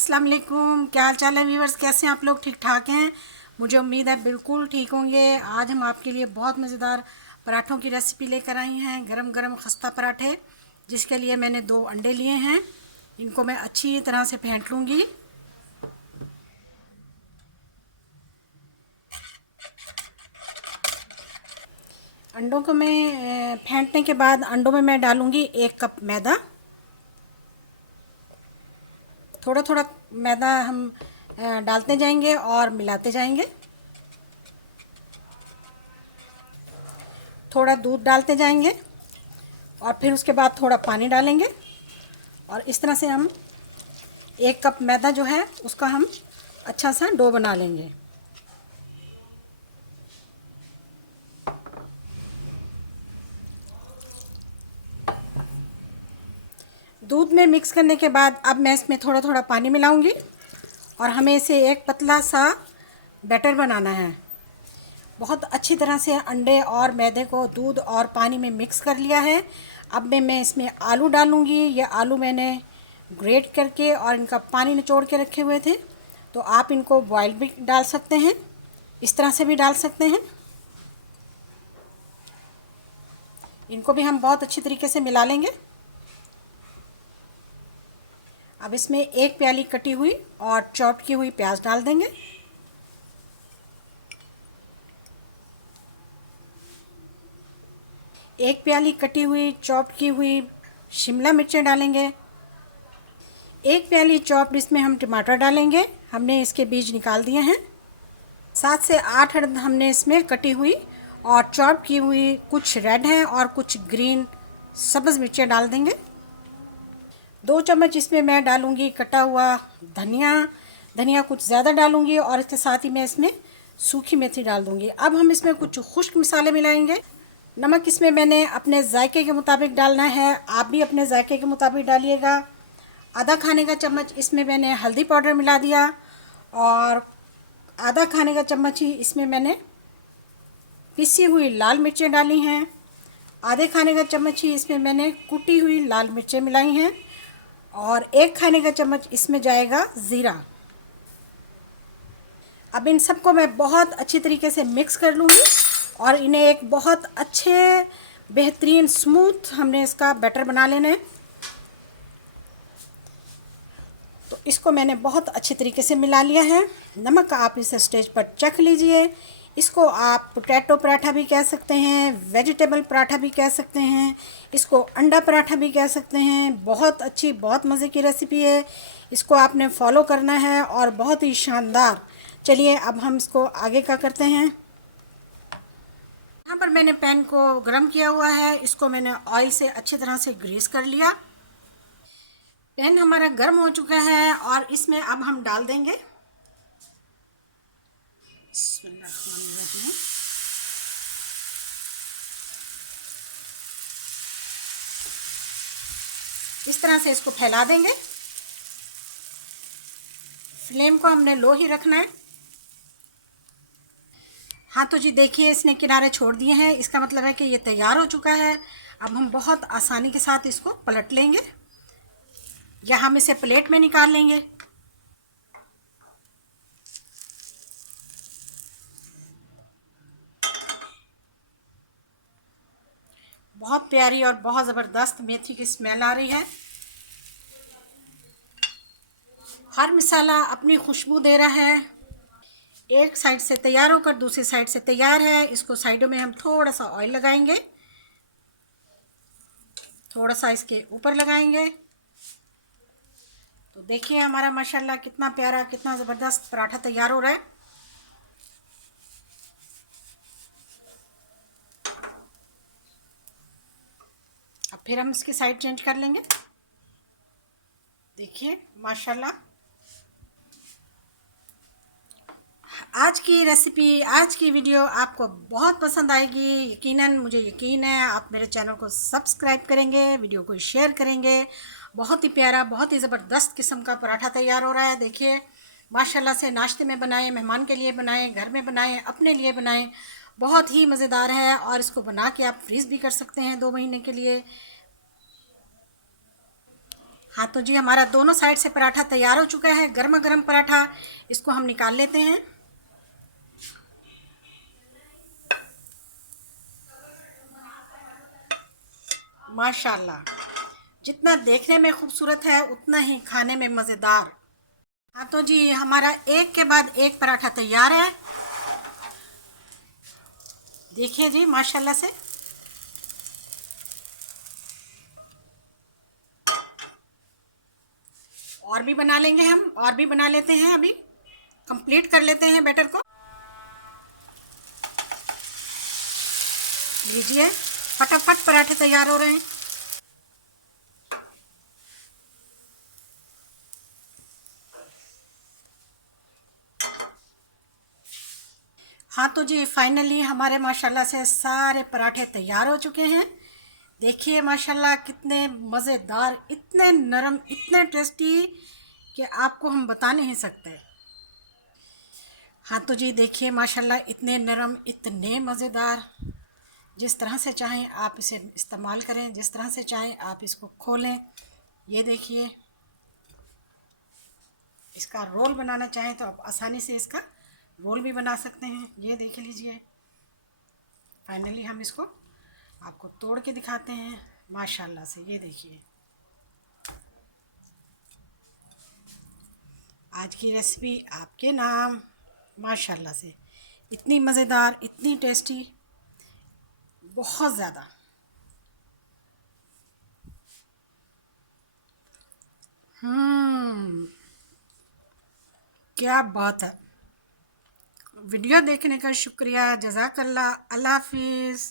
अस्सलाम वालेकुम, क्या हाल चाल है व्यूवर्स। कैसे हैं आप लोग? ठीक ठाक हैं? मुझे उम्मीद है बिल्कुल ठीक होंगे। आज हम आपके लिए बहुत मज़ेदार पराठों की रेसिपी लेकर आई हैं, गरम गरम खस्ता पराठे, जिसके लिए मैंने 2 अंडे लिए हैं। इनको मैं अच्छी तरह से फेंट लूँगी। अंडों को मैं फेंटने के बाद अंडों में मैं डालूँगी 1 कप मैदा। थोड़ा थोड़ा मैदा हम डालते जाएंगे और मिलाते जाएंगे। थोड़ा दूध डालते जाएंगे और फिर उसके बाद थोड़ा पानी डालेंगे और इस तरह से हम 1 कप मैदा जो है उसका हम अच्छा सा डो बना लेंगे। दूध में मिक्स करने के बाद अब मैं इसमें थोड़ा थोड़ा पानी मिलाऊंगी और हमें इसे एक पतला सा बैटर बनाना है। बहुत अच्छी तरह से अंडे और मैदे को दूध और पानी में मिक्स कर लिया है। अब मैं इसमें आलू डालूंगी। ये आलू मैंने ग्रेट करके और इनका पानी निचोड़ के रखे हुए थे, तो आप इनको बॉयल भी डाल सकते हैं, इस तरह से भी डाल सकते हैं। इनको भी हम बहुत अच्छी तरीके से मिला लेंगे। अब इसमें 1 प्याली कटी हुई और चॉप की हुई प्याज डाल देंगे। एक प्याली कटी हुई चॉप की हुई शिमला मिर्चें डालेंगे। 1 प्याली चॉप्ड इसमें हम टमाटर डालेंगे। हमने इसके बीज निकाल दिए हैं। 7 से 8 अदद हमने इसमें कटी हुई और चॉप की हुई कुछ रेड हैं और कुछ ग्रीन सब्ज़ मिर्चें डाल देंगे। 2 चम्मच इसमें मैं डालूंगी कटा हुआ धनिया। धनिया कुछ ज़्यादा डालूंगी और इसके साथ ही मैं इसमें सूखी मेथी डाल दूंगी। अब हम इसमें कुछ खुश्क मसाले मिलाएंगे। नमक इसमें मैंने अपने जायके के मुताबिक डालना है, आप भी अपने जायके के मुताबिक डालिएगा। आधा खाने का चम्मच इसमें मैंने हल्दी पाउडर मिला दिया और आधा खाने का चम्मच ही इसमें मैंने पिसी हुई लाल मिर्चें डाली हैं। आधे खाने का चम्मच ही इसमें मैंने कुटी हुई लाल मिर्चें मिलाई हैं और 1 खाने का चम्मच इसमें जाएगा ज़ीरा। अब इन सबको मैं बहुत अच्छी तरीके से मिक्स कर लूँगी और इन्हें एक बहुत अच्छे बेहतरीन स्मूथ हमने इसका बैटर बना लेना है। तो इसको मैंने बहुत अच्छी तरीके से मिला लिया है। नमक आप इस स्टेज पर चख लीजिए। इसको आप पोटैटो पराठा भी कह सकते हैं, वेजिटेबल पराठा भी कह सकते हैं, इसको अंडा पराठा भी कह सकते हैं। बहुत अच्छी, बहुत मज़े की रेसिपी है। इसको आपने फॉलो करना है और बहुत ही शानदार। चलिए अब हम इसको आगे का करते हैं। यहाँ पर मैंने पैन को गरम किया हुआ है। इसको मैंने ऑयल से अच्छी तरह से ग्रीस कर लिया। पैन हमारा गर्म हो चुका है और इसमें अब हम डाल देंगे इस तरह से इसको फैला देंगे। फ्लेम को हमने लो ही रखना है। हाँ तो जी देखिए, इसने किनारे छोड़ दिए हैं, इसका मतलब है कि ये तैयार हो चुका है। अब हम बहुत आसानी के साथ इसको पलट लेंगे या हम इसे प्लेट में निकाल लेंगे। बहुत प्यारी और बहुत ज़बरदस्त मेथी की स्मेल आ रही है। हर मसाला अपनी खुशबू दे रहा है। एक साइड से तैयार होकर दूसरी साइड से तैयार है। इसको साइडों में हम थोड़ा सा ऑयल लगाएंगे, थोड़ा सा इसके ऊपर लगाएंगे। तो देखिए हमारा माशाल्लाह कितना प्यारा, कितना ज़बरदस्त पराठा तैयार हो रहा है। अब फिर हम इसकी साइड चेंज कर लेंगे। देखिए माशाल्लाह, आज की रेसिपी, आज की वीडियो आपको बहुत पसंद आएगी। यकीनन, मुझे यकीन है आप मेरे चैनल को सब्सक्राइब करेंगे, वीडियो को शेयर करेंगे। बहुत ही प्यारा, बहुत ही ज़बरदस्त किस्म का पराठा तैयार हो रहा है। देखिए माशाल्लाह से, नाश्ते में बनाएं, मेहमान के लिए बनाएं, घर में बनाएं, अपने लिए बनाएं। बहुत ही मज़ेदार है और इसको बना के आप फ्रीज़ भी कर सकते हैं 2 महीने के लिए। हाँ तो जी हमारा दोनों साइड से पराठा तैयार हो चुका है, गर्मा गर्म पराठा। इसको हम निकाल लेते हैं। माशाल्लाह, जितना देखने में खूबसूरत है उतना ही खाने में मज़ेदार। हाँ तो जी हमारा एक के बाद एक पराठा तैयार है। देखिए जी माशाल्लाह से। और भी बना लेंगे हम, और भी बना लेते हैं, अभी कंप्लीट कर लेते हैं बैटर को। लीजिए फटाफट पराठे तैयार हो रहे हैं। हाँ तो जी फाइनली हमारे माशाल्लाह से सारे पराठे तैयार हो चुके हैं। देखिए माशाल्लाह कितने मज़ेदार, इतने नरम, इतने टेस्टी कि आपको हम बता नहीं सकते। हाँ तो जी देखिए माशाल्लाह इतने नरम, इतने मज़ेदार। जिस तरह से चाहें आप इसे इस्तेमाल करें, जिस तरह से चाहें आप इसको खोलें। ये देखिए, इसका रोल बनाना चाहें तो आप आसानी से इसका रोल भी बना सकते हैं। ये देख लीजिए। फाइनली हम इसको आपको तोड़ के दिखाते हैं माशाल्लाह से। ये देखिए, आज की रेसिपी आपके नाम। माशाल्लाह से इतनी मज़ेदार, इतनी टेस्टी, बहुत ज़्यादा। क्या बात है। वीडियो देखने का शुक्रिया। जज़ाकल्लाह। अल्लाह हाफिज़।